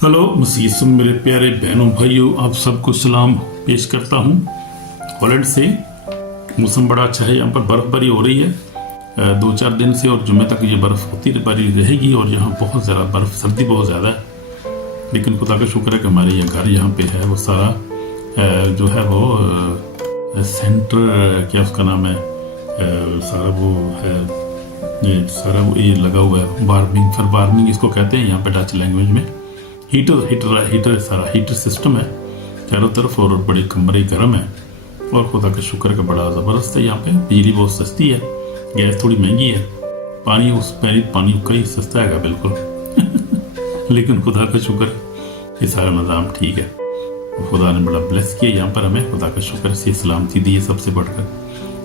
Hello मसीह मेरे प्यारे बहनों भाइयों, आप सबको सलाम पेश करता हूँ। हॉलैंड से मौसम बड़ा अच्छा है। यहाँ पर बर्फबारी हो रही है 2-4 दिन से, और जुम्मे तक ये बर्फ होती रहेगी। और यहाँ बहुत ज़्यादा बर्फ, सर्दी बहुत ज़्यादा है। लेकिन खुदा का शुक्र है कि हमारे ये घर यहाँ पे है वो सारा जो है वो सेंटर, क्या उसका नाम है, सारा वो है, ये सारा वो ये लगा हुआ है, वार्मिंग इसको कहते हैं यहाँ पे डच लैंग्वेज में। हीटर सारा हीटर सिस्टम है चारों तरफ, और बड़े कमरे गर्म है। और खुदा का शुक्र का बड़ा ज़बरदस्त है। यहाँ पे बिजली बहुत सस्ती है, गैस थोड़ी महंगी है, पानी पानी कई सस्ता है बिल्कुल लेकिन खुदा का शुक्र ये सारा निज़ाम ठीक है। खुदा ने बड़ा ब्लेस किया यहाँ पर हमें। खुदा का शुक्र से सलामती दी है, सबसे बढ़कर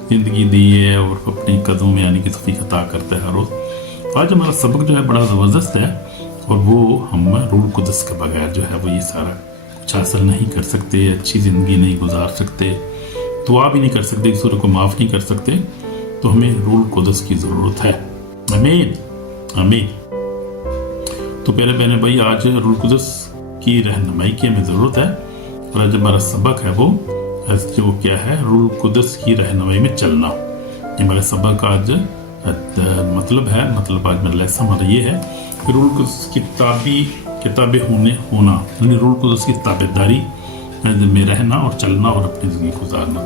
ज़िंदगी दी है, और अपनी कदमों में आने की तौफीक अता करता है हर रोज़। आज हमारा सबक जो है बड़ा ज़बरदस्त है, और वो हम रूह कुदस के बगैर जो है वो ये सारा कुछ हासिल नहीं कर सकते, अच्छी ज़िंदगी नहीं गुजार सकते, दुआ भी नहीं कर सकते, एक दूसरे को माफ़ नहीं कर सकते। तो हमें रूह कुदस की ज़रूरत है। आमीन आमीन। तो प्यारे बहने भाई, आज रूह कुदस की रहनुमाई की हमें ज़रूरत है। और आज हमारा सबक है वो जो क्या है, रूह कुदस की रहनुमाई में चलना। ये हमारे सबक का आज मतलब आज मेरा लेसन हमारा ये है कि रूह कुदस की किताबें होना यानी रूह कुदस की ताबेदारी में रहना और चलना और अपनी ज़िंदगी गुजारना।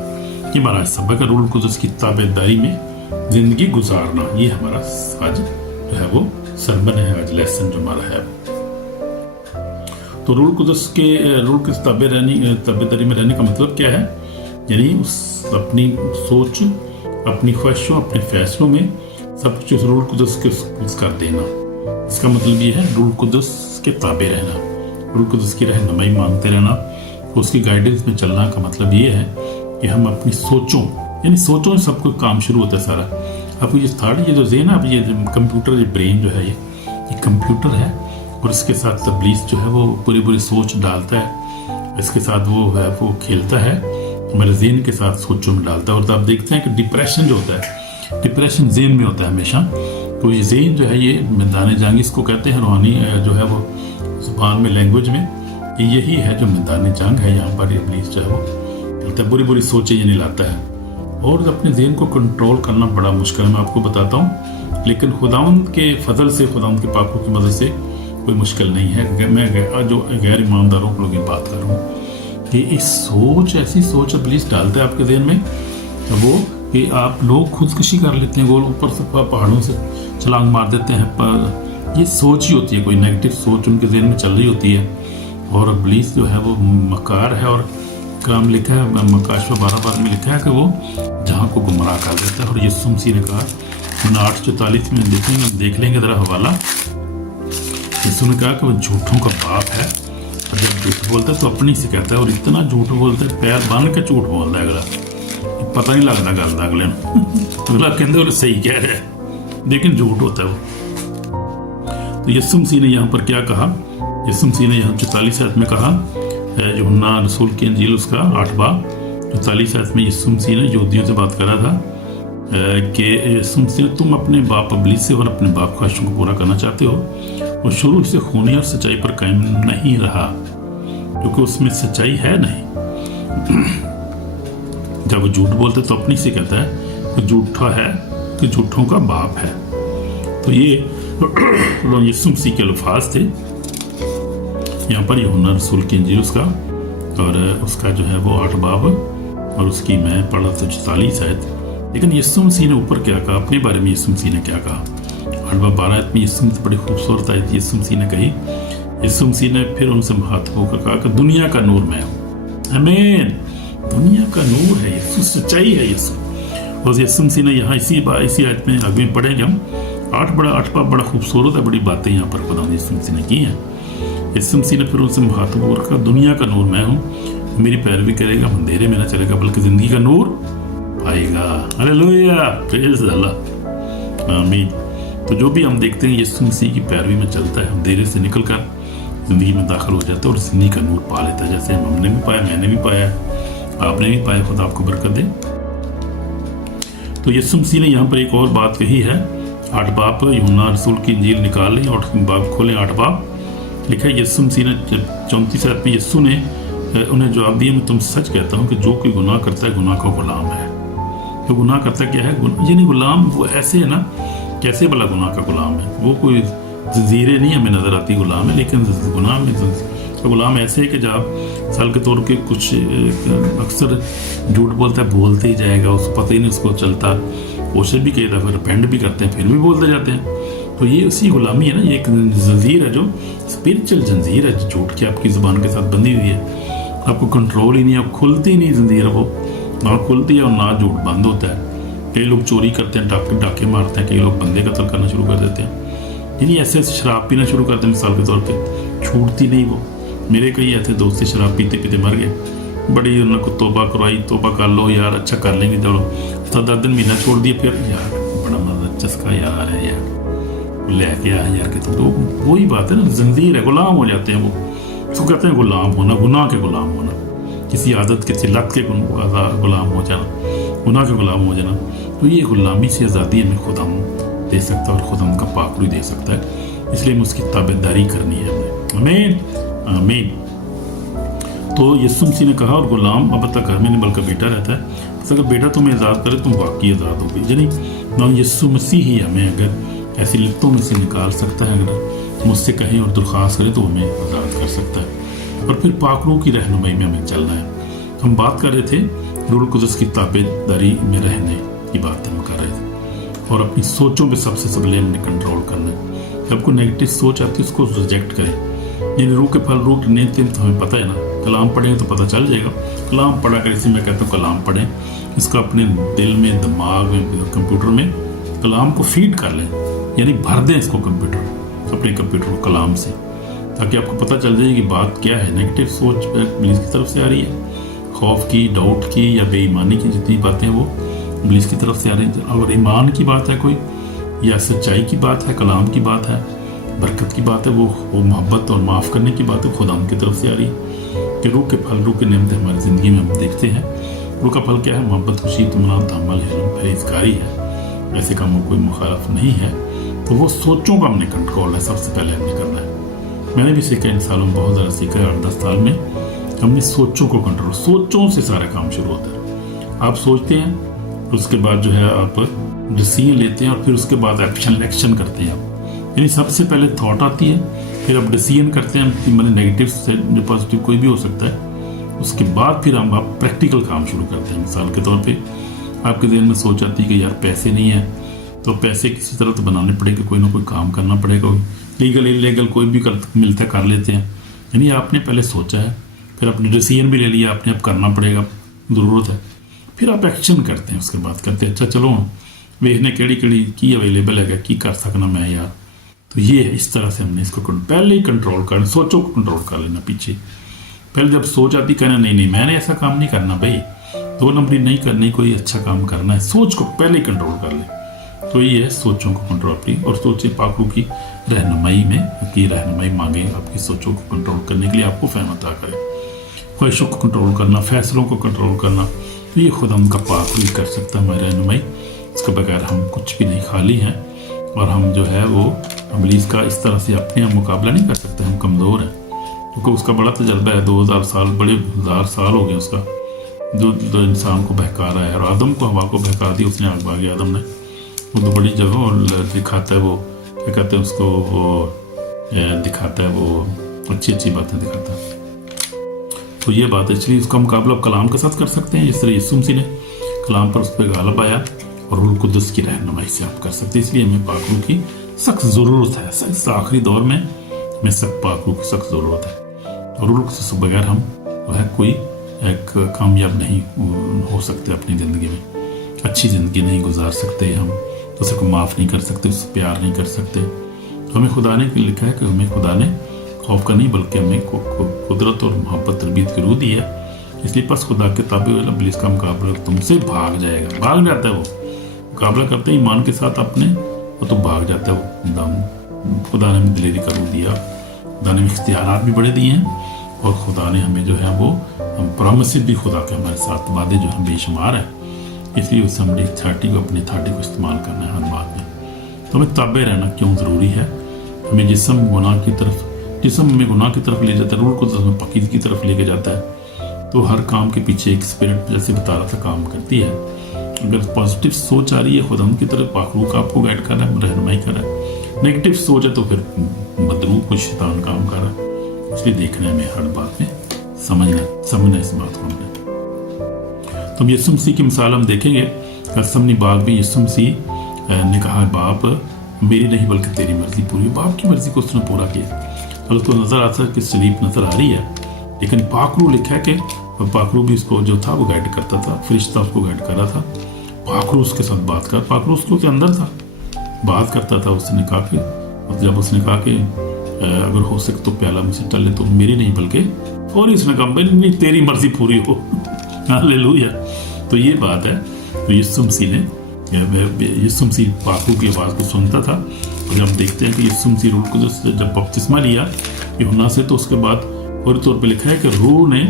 ये हमारा सबक है, रूह कुदस की ताबेदारी में ज़िंदगी गुजारना। ये हमारा आज जो है वो सरमन है, आज लेसन जो हमारा है। तो रूह कुदस की ताबेदारी में रहने का मतलब क्या है, यानी उस अपनी सोच, अपनी ख्वाहिशों, अपने फैसलों में सब कुछ रूह कुदस के कर देना। इसका मतलब ये है रूह कुदस के ताबे रहना, रूह कुदस की रहनुमाई मानते रहना, उसकी गाइडेंस में चलना का मतलब ये है कि हम अपनी सोचों से सब कुछ काम शुरू होता है सारा। आपको ये जो ज़हन है, ये कंप्यूटर, ये ब्रेन जो है, ये कंप्यूटर है, और इसके साथ तबलीस जो है वो पूरी सोच डालता है, इसके साथ वो खेलता है, हमारे ज़हन के साथ सोचों में डालता है। और आप देखते हैं कि डिप्रेशन जो होता है, डिप्रेशन ज़हन में होता है हमेशा। तो ये ज़हन जो है ये मैदान जंग इसको कहते हैं, रूहानी जो है वो ज़ुबान में, लैंग्वेज में, यही है जो मैदान जंग है। यहाँ पर इब्लीस जो है वो चलता है, बुरी सोचें ये नहीं लाता है। और अपने ज़हन को कंट्रोल करना बड़ा मुश्किल है, मैं आपको बताता हूँ। लेकिन खुदावंद के फजल से, खुदावंद के पाकों की मदद से कोई मुश्किल नहीं है। मैं जो गैर ईमानदारों को लोग बात कर रहा हूँ कि ऐसी सोच इब्लीस डालता है आपके ज़हन में, तो वो कि आप लोग खुदकुशी कर लेते हैं, गोल ऊपर से पहाड़ों से छलांग मार देते हैं। पर ये सोच ही होती है, कोई नेगेटिव सोच उनके ज़हन में चल रही होती है। और इब्लीस जो है वो मकार है, और काम लिखा है मकाशवा 12 में लिखा है कि वो जहाँ को गुमराह कर देता है। और यीशु मसीह ने कहा 8:44 में देख लेंगे ज़रा हवाला। यीशु ने कहा कि वो झूठों का बाप है, और जब झूठ बोलता है तो अपनी से कहता है, और इतना झूठ बोलता है, पैर बांध के झूठ बोलता है अगला, पता नहीं लगता गल का अगले अगला कहते सही कह रहा है, लेकिन झूठ होता है वो। तो यीशु मसीह ने यहाँ पर क्या कहा, यीशु मसीह ने यहाँ 44 आयत में कहा, यूहन्ना रसूल की इंजील उसका 8 बाब 44 आयत में यीशु मसीह ने यहूदियों से बात करा था कि यीशु मसीह, तुम अपने बाप इब्लीस से और अपने बाप ख्वाहिशों को पूरा करना चाहते हो। वो शुरू से खूनी और सच्चाई पर कायम नहीं रहा, क्योंकि उसमें सच्चाई है नहीं। जब वो झूठ बोलते तो अपनी से कहता है कि झूठा है, कि झूठों का बाप है। तो ये यीशु मसीह के अल्फाज थे यहाँ पर, यूहन्ना रसूल की इंजील उसका, और उसका जो है वो 8 बाब, और उसकी मैं पढ़ा तो 44 आयत। लेकिन यीशु मसीह ने ऊपर क्या कहा अपने बारे में, यीशु मसीह ने क्या कहा 8 बाब 12 आयत में यीशु मसीह बड़ी खूबसूरत आयत यीशु मसीह ने कही। यीशु मसीह ने फिर उनसे हाथ होकर कहा कि दुनिया का नूर मैं हूँ। आमीन। दुनिया का नूर है यीशु, सच्चाई है यीशु। और यीशु मसीह ने यहाँ इसी आयत में आगे पढ़ेंगे हम 8 बाब बड़ा खूबसूरत है, बड़ी बातें यहाँ पर खुदा यीशु मसीह ने की हैं। यीशु मसीह ने फिर उनसे मुखातिब होकर कहा दुनिया का नूर मैं हूँ, मेरी पैरवी करेगा अंधेरे में ना चलेगा, बल्कि जिंदगी का नूर पाएगा। हालेलुया, प्रेज़ अल्लाह, आमीन। तो जो भी हम देखते हैं यीशु मसीह की पैरवी में चलता है, अंधेरे से निकल कर जिंदगी में दाखिल हो जाता है और जिंदगी का नूर पा लेता है। जैसे हमने भी पाया, मैंने भी पाया, आपने भी पाया, खुदा आपको बरकत दे। तो यीशु मसीह ने यहाँ पर एक और बात कही है 8 बाब, यूहन्ना रसूल की इंजील निकाल लें और बाब खोलें 8 बाब लिखा है यस्सु मसीह ने 34 आयत में यस्सु ने उन्हें जवाब दिया, मैं तुमसे सच कहता हूँ कि जो कोई गुनाह करता है गुनाह का गुलाम है। तो गुनाह करता क्या है? यानी गुलाम वो ऐसे है ना, कैसे भला गुनाह का गुलाम है? वो कोई जंजीरें नहीं हमें नजर आती गुलाम है, लेकिन गुनाह में गुलाम ऐसे है कि जब साल के तौर के कुछ अक्सर झूठ बोलता है, बोलते ही जाएगा, उसको पता ही नहीं उसको चलता, कोशिश भी किया फिर रिपेंट भी करते हैं, फिर भी बोलते जाते हैं। तो ये उसी गुलामी है ना, ये एक जंजीर है, जो स्पिरिचुअल जंजीर है, झूठ की आपकी जुबान के साथ बंधी हुई है, आपको कंट्रोल ही नहीं, आप खुलती नहीं जंजीर, वो ना खुलती है और ना झूठ बंद होता है। कई लोग चोरी करते हैं, डाके मारते हैं, कई लोग बंदे कत्ल करना शुरू कर देते हैं, यानी ऐसे शराब पीना शुरू करते हैं, मिसाल के तौर पे छूटती नहीं वो। मेरे कई ऐसे दोस्त शराब पीते पीते मर गए, बड़ी उनको तोबा करवाई, तोबा कर लो यार, अच्छा कर लेंगे, चलो 7-10 दिन महीना छोड़ दिए, फिर यार बड़ा मजा चस्का यार है यार, लेके आया यार के। तो वही बात है ना, जंजीर है, गुलाम हो जाते हैं वो। इसको कहते हैं गुलाम होना, गुनाह के गुलाम होना, किसी आदत किसी लत के गुलाम हो जाना, गुनाह के गुलाम हो जाना। तो ये गुलामी से आज़ादी हमें खुद हम दे सकता है और खुद हम का पाक भी दे सकता है, इसलिए हमें उसकी ताबेदारी करनी है हमें। आमीन आमीन। तो यीशु मसीह ने कहा, और गुलाम अब तक घर में नहीं बल्कि बेटा रहता है, तो अगर बेटा तुम्हें आज़ाद करे तुम वाकई आज़ाद होगी। यानी ना यीशु मसीह ही हमें अगर ऐसी लिप्तों में से निकाल सकता है, अगर मुझसे कहें और दरख्वास्त करे तो हमें आज़ाद कर सकता है। और फिर पाक रूह की रहनुमाई में हमें चलना है। हम बात कर रहे थे रूह कुदस की ताबेदारी में रहने की बात हम कर रहे थे, और अपनी सोचों पे सबसे पहले हमने कंट्रोल करना है। जब कोई नेगेटिव सोच आती है उसको रिजेक्ट करें। यानी रूह के फल रूह के नीति तो हमें पता है ना, कलाम पढ़ें तो पता चल जाएगा। कलाम पढ़ा कर, इसी मैं कहता हूँ कलाम पढ़ें, इसको अपने दिल में, दिमाग में, कंप्यूटर में कलाम को फीड कर लें, यानी भर दें इसको कंप्यूटर, अपने कंप्यूटर को कलाम से, ताकि आपको पता चल जाए कि बात क्या है। नेगेटिव सोच इब्लीस की तरफ से आ रही है, खौफ की, डाउट की या बेईमानी की जितनी बातें वो इब्लीस की तरफ से आ रही है। अगर ईमान की बात है कोई, या सच्चाई की बात है, कलाम की बात है, बरकत की बात है, वो मोहब्बत और माफ़ करने की बात है, खुदा की तरफ से आ रही है। कि रूह के फल, रूह के नेमतें हमारी ज़िंदगी में हम देखते हैं। रूह का फल क्या है? मोहब्बत, खुशी, इत्मीनान, तहम्मुल, हिल्म, परहेज़गारी है। ऐसे कामों कोई मुखालफ नहीं है। तो वो सोचों का हमने कंट्रोल है, सबसे पहले हमने करना है। मैंने भी सीखा, इन सालों में बहुत ज़्यादा सीखा है, 8-10 साल में हमने सोचों को कंट्रोल, सोचों से सारा काम शुरू होता है। आप सोचते हैं, उसके बाद जो है आप डिसीजन लेते हैं, और फिर उसके बाद एक्शन करते हैं आप। यानी सबसे पहले थॉट आती है, फिर आप डिसीजन करते हैं, मतलब नेगेटिव से पॉजिटिव कोई भी हो सकता है। उसके बाद फिर आप प्रैक्टिकल काम शुरू करते हैं। मिसाल के तौर पे आपके दिल में सोच आती है कि यार पैसे नहीं है, तो पैसे किसी तरह तो बनाने पड़ेगा, कोई ना कोई काम करना पड़ेगा, लीगल इलीगल कोई भी मिलता कर लेते हैं। यानी आपने पहले सोचा है, फिर आपने डिसीजन भी ले लिया, आपने अब करना पड़ेगा, ज़रूरत है, फिर आप एक्शन करते हैं। उसके बाद कहते हैं अच्छा चलो वेखने केड़ी की अवेलेबल है, की कर सकना मैं यार। तो ये है, इस तरह से हमने इसको पहले ही कंट्रोल करना, सोचों को कंट्रोल कर लेना पीछे। पहले जब सोच आती कहना नहीं मैंने ऐसा काम नहीं करना भाई, 2 नंबरी नहीं करनी, कोई अच्छा काम करना है, सोच को पहले ही कंट्रोल कर ले। तो ये है सोचों को कंट्रोल की, और सोचे पाकू की रहनुमाई में की रहनुमाई मांगे, आपकी सोचों को कंट्रोल करने के लिए आपको फहम अता करे। ख्वाहिशों को कंट्रोल करना, फैसलों को कंट्रोल करना, तो ये खुद हम का पाक भी कर सकता है हमारी रहनुमाई। इसके बगैर हम कुछ भी नहीं, खाली हैं, और हम जो है वो इब्लीस का इस तरह से अपने हम मुकाबला नहीं कर सकते, हम कमज़ोर हैं, क्योंकि उसका बड़ा तजर्बा है। 2000 साल, बड़े 1000 साल हो गए उसका, जो इंसान को बहका रहा है, और आदम को हवा को बहका दिया उसने, आग भागे आदम ने। वो तो बड़ी जगह और दिखाता है, वो क्या कहते हैं उसको, वो दिखाता है, वो अच्छी बातें दिखाता है। तो ये बात है, इसलिए उसका मुकाबला कलाम के साथ कर सकते हैं, जिस तरह यीशु मसीह ने कलाम पर उस पर गालिब आया, और रूह कुदस की रहनुमाई से आप कर सकते हैं। इसलिए हमें पाक रूह की सख्त ज़रूरत है, इस आखिरी दौर में हमें पाक रूह की सख्त ज़रूरत है। और रूह कुदस के बगैर हम जो है कोई एक कामयाब नहीं हो सकते, अपनी ज़िंदगी में अच्छी ज़िंदगी नहीं गुजार सकते, हम उसे को माफ़ नहीं कर सकते, उससे प्यार नहीं कर सकते। तो हमें खुदा ने लिखा है कि हमें खुदा ने खौफ का नहीं बल्कि हमें कुदरत और मोहब्बत तरबियत की रूह दी है। इसलिए बस खुदा के ताबे इब्लीस का मुकाबला तुमसे भाग जाएगा, भाग जाता है वो, मुकाबला करते हैं ईमान के साथ अपने, वो तो भाग जाता है वो। खुदा ने हमें दिलेरी का रूह दिया, खुदा ने इख्तियारात भी बड़े दिए हैं, और खुदा ने हमें जो है वो हम प्रॉमिस भी खुदा के हमारे साथ वादे जो है बेशुमार है। इसलिए उससे हमने 30 को, अपनी 30 को इस्तेमाल करना है हर बात में। तो हमें ताबे रहना क्यों ज़रूरी है? हमें जिस्म गुनाह की तरफ जिस्म हमें गुनाह की तरफ ले जाता है, रूह कुदस हमें पाकीज़गी की तरफ लेके जाता है। तो हर काम के पीछे एक स्पिरिट जैसे बता रहा था काम करती है। अगर पॉजिटिव सोच आ रही है खुदा की तरफ, पाक रूह आपको गाइड कर रहा है, रहनुमाई कर रहा है। नेगेटिव सोच है तो फिर मदरू कुछ शैतान काम कर रहा है। इसलिए देखना है हर बात में समझना इस बात को हमने। तो यीशु मसीह की मिसाल हम देखेंगे। गethsemane बाग में यीशु मसीह ने कहा, बाप मेरी नहीं बल्कि तेरी मर्जी पूरी। बाप की मर्जी को उसने पूरा किया। अब उसको नजर आता है कि सलीब नजर आ रही है, लेकिन पाकरू लिखा है कि पाकरू भी उसको जो था वो गाइड करता था, फरिश्ता उसको गाइड कर रहा था। पाकरू उसके साथ बात कर, पाकरू उसके अंदर था, बात करता था। उसने कहा कि जब उसने कहा कि अगर हो सके तो प्याला मुझसे टले, तो मेरी नहीं बल्कि, और इसने कहा नहीं तेरी मर्जी पूरी हो। हालेलुया। तो ये बात है। तो यीशु मसीह पाकरू की आवाज़ को सुनता था। और जब देखते हैं कि यीशु मसीह रूह कुदस जब बपतिस्मा लिया यूहन्ना से, तो उसके बाद पूरे तौर पे लिखा है कि रूह ने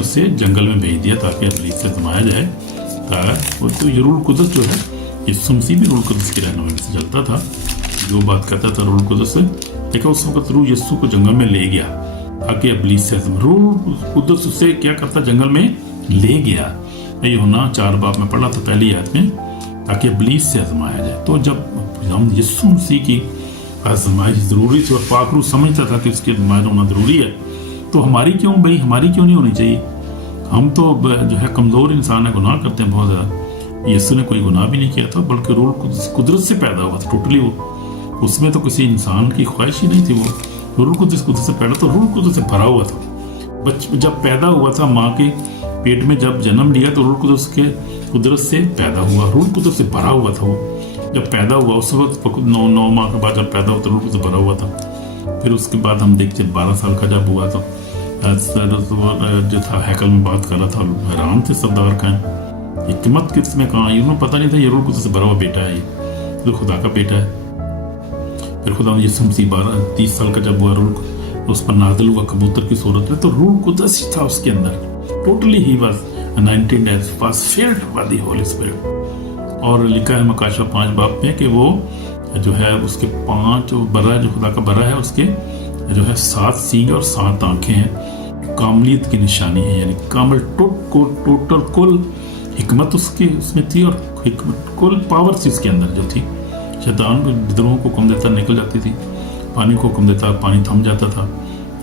उसे जंगल में भेज दिया ताकि इब्लीस से आजमाया जाए। तो ये रूह कुदस जो है, यीशु मसीह भी रूह कुदस की रहनुमाई से चलता था, जो बात करता था रूह कुदस से। लेकिन उस वक्त रूह यीशु को जंगल में ले गया ताकि इब्लीस से रूह कुदस उससे क्या करता, जंगल में ले गया। यूहन्ना 4 बाब में पढ़ा था पहली आयत में, ताकि इब्लीस से आजमाया जाए। तो जब हम यीशु मसीह की आजमाइश जरूरी थी और पाक रूह समझता था कि उसकी आजमाइश होना जरूरी है, तो हमारी क्यों नहीं होनी चाहिए? हम तो जो है कमजोर इंसान है, गुनाह करते हैं बहुत ज़्यादा। यीशु ने कोई गुनाह भी नहीं किया था, बल्कि रूह कुदरत से पैदा हुआ था टोटली। वो उसमें तो किसी इंसान की ख्वाहिश ही नहीं थी। वो रूह कुदरत से पैदा, तो रूह कुदरत से भरा हुआ था। जब पैदा हुआ था माँ के पेट में, जब जन्म लिया तो रूह कुदरत से पैदा हुआ, रूह कुदरत से भरा हुआ था। वो जब पैदा हुआ उस वक्त 9 माह के बाद जब पैदा हुआ तो रूह से भरा हुआ था। फिर उसके बाद हम देखते 12 साल का जब हुआ तो जो था हैकल में बात कर रहा था, हैरान थे सरदार का हिकमत किसमें कहाँ, इन्होंने पता नहीं था ये रूह कुदस से भरा हुआ बेटा है, ये खुदा का बेटा है। फिर खुदा यीशु मसीह 30 साल का जब हुआ, रूह उस पर नाज़िल हुआ कबूतर की सूरत में, तो रूह कुदस था उसके अंदर। टोटली ही was anointed as was filled by the holy spirit. और लिखा है मकाशा 5 बाब में कि वो जो है उसके 5 बरा, जो खुदा का बरा है, उसके जो है 7 सींग और 7 आंखें हैं। कामलियत की निशानी है, यानी कामल टोटल कुल हिकमत उसमें थी, और हिकमत कुल पावर थी उसके अंदर जो थी। शैतान विद्रोह को हुक्म देता निकल जाती थी, पानी को हुक्म देता पानी थम जाता था,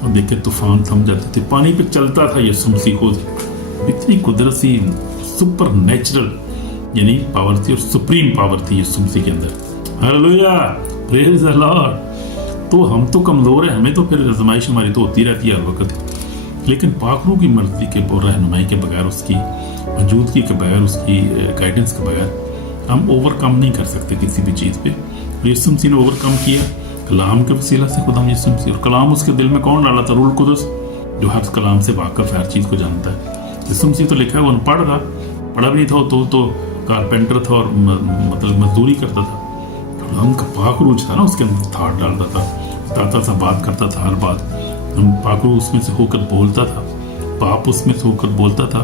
और देखे तूफान थम जाते थे, पानी पे चलता था यीशु मसीह खुद। इतनी कुदरती सुपर नेचुरल यानी पावर थी, और सुप्रीम पावर थी यीशु मसीह के अंदर। Hallelujah, praise the Lord. तो हम तो कमज़ोर हैं, हमें तो फिर आजमाइश हमारी तो होती रहती है हर वक्त। लेकिन पाक रूह की मर्जी के रहनुमाई के बगैर, उसकी मौजूदगी के बगैर, उसकी गाइडेंस के बगैर हम ओवरकम नहीं कर सकते किसी भी चीज़ पे। यीशु मसीह ने ओवरकम किया कलाम के वसीला से, खुदा यीशु मसीह। और कलाम उसके दिल में कौन डाला था? रूह कुदस, जो हर कलाम से वाकिफ हर चीज़ को जानता है। यीशु मसीह तो लिखा है वो अनपढ़ था, पढ़ा भी नहीं था, तो कारपेंटर था और मतलब मजदूरी करता था। उनका पाक रूह था ना, उसके अंदर थाट डालता था, बताता था, बात करता था हर बात। पाक रूह उसमें से होकर बोलता था, पाप उसमें से होकर बोलता था।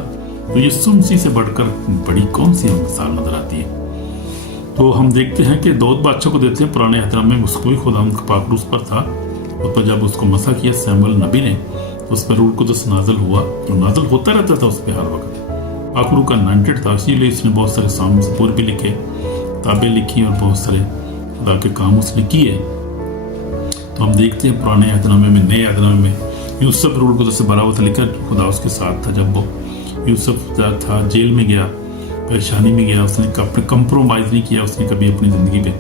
तो यीशु मसीह से बढ़कर बड़ी कौन सी मिसाल नजर आती है? तो हम देखते हैं कि दाऊद बादशाह को देते हैं पुराने हजराम में, उसको भी खुदा उनका पाक रूह पर था। उस पर जब उसको मसा किया सैमुअल नबी ने, उस पर रूह कुदस नाज़िल हुआ, तो नाज़िल होता रहता था उस पर हर वक्त। पाक रूह का अनॉइंटेड था, इसीलिए इसने बहुत सारे साम सपूर भी लिखे, किताबें लिखी, और बहुत सारे खुदा के काम उसने किए। तो हम देखते हैं पुराने अहदनामे में, नए अहदनामे में यूसुफ रूह कुदस से भरा हुआ था, लिखा खुदा उसके साथ था। जब वो यूसुफ था जेल में गया, परेशानी में गया, उसने अपने कंप्रोमाइज़ नहीं किया उसने कभी अपनी ज़िंदगी पे।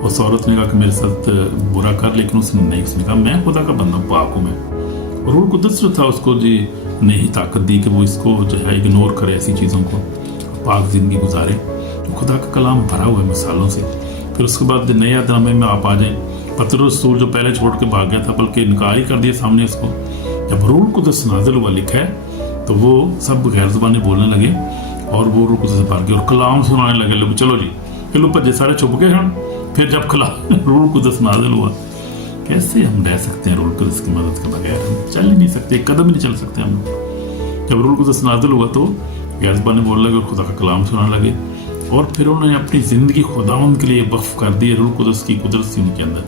उस औरत ने कहा कि मेरे साथ बुरा कर, लेकिन उसने नहीं, उसने कहा मैं खुदा का बंदा पाक हूँ मैं। और रूह कुदस जो था उसको जी ने ही ताकत दी कि वो इसको जो है इग्नोर करे, ऐसी चीज़ों को, पाक ज़िंदगी गुजारे। तो खुदा का कलाम भरा हुआ है मिसालों से। फिर उसके बाद नए अहदनामे में आप आ जाएं, पतरस रसूल जो पहले छोड़ के भाग गया था, बल्कि इनकार ही कर दिया सामने उसको, जब रूह कुदस नाज़िल हुआ लिखा है, तो वो सब गैर ज़बानी बोलने लगे, और वो रूह कुदस से भर गए और कलाम सुनाने लगे लोग। चलो जी, फिर लोग भज्जे सारे छुप गए हैं। फिर जब रूह कुदस नाज़िल हुआ, कैसे हम रह सकते हैं रूह कुदस की मदद के बगैर? हम चल ही नहीं सकते, एक कदम ही नहीं चल सकते हम। जब रूह कुदस नाज़िल हुआ तो गैर ज़बानी बोलने लगे और खुदा का कलाम सुनाने लगे, और फिर उन्होंने अपनी ज़िंदगी खुदावंद के लिए वक्फ कर दी। रूह कुदस की कुदरत थी उनके अंदर,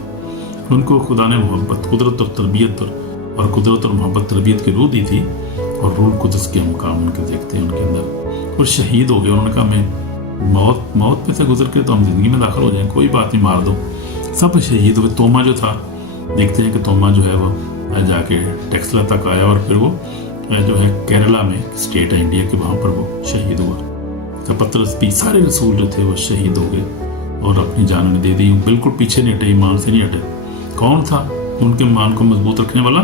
उनको खुदा ने मोहब्बत, कुदरत और तरबियत और कुदरत और मोहब्बत तरबियत की रूह दी थी, और रूह कुदस के मुकाम उनके देखते हैं उनके अंदर, और शहीद हो गए। उन्होंने कहा मैं मौत पे से गुजर के तो हम जिंदगी में दाखिल हो जाएं, कोई बात नहीं, मार दो। सब शहीद हो गए। तोमा जो था, देखते हैं कि तोमा जो है वो जाके टेक्सला तक आया, और फिर वो जो है केरला में स्टेट है इंडिया के, वहाँ पर वो शहीद हुआ। तो पतरस भी, सारे रसूल जो थे वो शहीद हो गए और अपनी जान ने दे दी, बिल्कुल पीछे नहीं हटे, ईमान से नहीं हटे। कौन था उनके ईमान को मजबूत रखने वाला?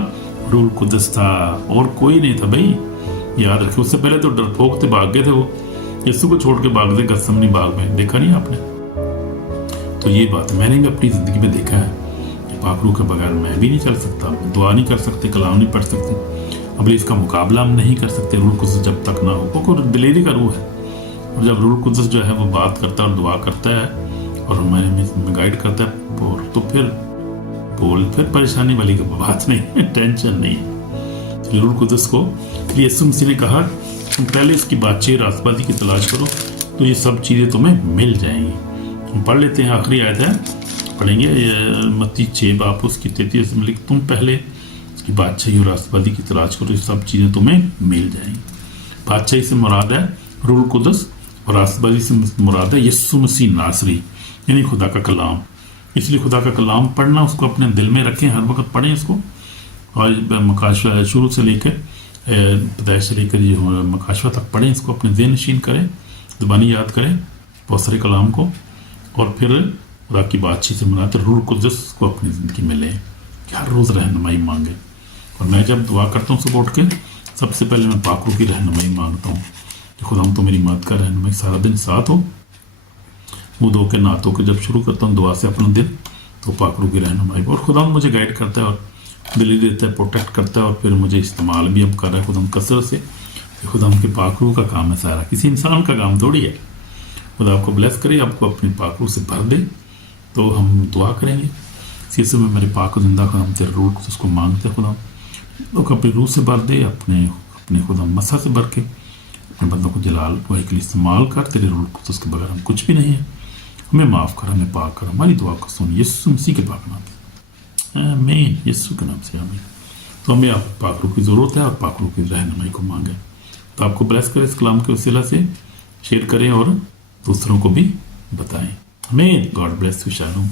रूह कुदस था, और कोई नहीं था भाई, याद रखे। उससे पहले तो डरपोक थे, भाग गए थे वो, यीशु को छोड़ के भाग गए गत्समनी बाग में, देखा नहीं आपने? तो ये बात मैंने भी अपनी जिंदगी में देखा है कि पाक रूह के बगैर मैं भी नहीं चल सकता, दुआ नहीं कर सकते, कलाम नहीं पढ़ सकते, अब इसका मुकाबला हम नहीं कर सकते रूह कुदस जब तक ना हो। वो दिलेरी का रूह है, और जब रूह कुदस जो है वो बात करता है और दुआ करता है और हमें गाइड करता है, तो फिर परेशानी वाली की बात नहीं, टेंशन नहीं है। रूह कुदस को यीशु मसीह ने कहा तुम पहले इसकी बातचीत रास्तबाजी की तलाश करो तो ये सब चीज़ें तुम्हें मिल जाएंगी। हम पढ़ लेते हैं, आखिरी आयत है, पढ़ेंगे मत्ती 6 बाप उसकी 33 में लिख, तुम पहले इसकी बादशाही और रास्तबाजी की तलाश करो, ये सब चीज़ें तुम्हें मिल जाएंगी। बादशाही से मुराद है रूह कुदस, और रास्तबाजी से मुराद है यीशु मसीह नासरी, यानी खुदा का कलाम। इसलिए खुदा का कलाम पढ़ना, उसको अपने दिल में रखें, हर वक्त पढ़ें इसको, और मकाशवा शुरू से लेकर पैदाइश से लेकर ये मकाशवा तक पढ़ें, इसको अपने ज़हन नशीन करें, ज़ुबानी याद करें बहुत सारे कलाम को, और फिर खुदा की बातचीत से मनाते रूह कुदस को अपनी ज़िंदगी में लें कि हर रोज़ रहनुमाई मांगे। और मैं जब दुआ करता हूँ सुबह उठ के, सबसे पहले मैं पाक रूह की रहनुमाई मांगता हूँ कि खुदा तो मेरी मदद कर, रहनुमाई सारा दिन साथ हो। मुँह धो के नहा धो के जब शुरू करता हूँ दुआ से अपना दिन, तो पाक रूह की रहनुमाई, और खुदा मुझे गाइड करता है और दिली देता है, प्रोटेक्ट करता है, और फिर मुझे इस्तेमाल भी अब कर रहा है खुदा कसरत से। खुदा के पाक रूह का काम है सारा, किसी इंसान का काम थोड़ी है। खुदा आपको ब्लेस करे, आपको अपनी पाक रूह से भर दे। तो हम दुआ करेंगे, इसी में मेरे पाक जिंदा खुदा तेरे रूह को उसको मांगते खुदा लोग अपनी रूह से भर दे, अपने खुदा मसा से भर के अपने बंदों को जलाल वही के लिए इस्तेमाल कर। तेरे रूह को उसके बगैर हम कुछ भी नहीं है। हमें माफ़ कर, हमें पाक कर, हमारी दुआ को सुन, यीशु मसीह के पाक नाम से आमीन, यीशु के नाम से आमीन। तो हमें आप पाक रूह की ज़रूरत है, और पाक रूह की रहनुमाई को मांगे। तो आपको ब्लेस करें, इस कलाम के वसीला से शेयर करें और दूसरों को भी बताएं। आमीन। God bless you. शालोम।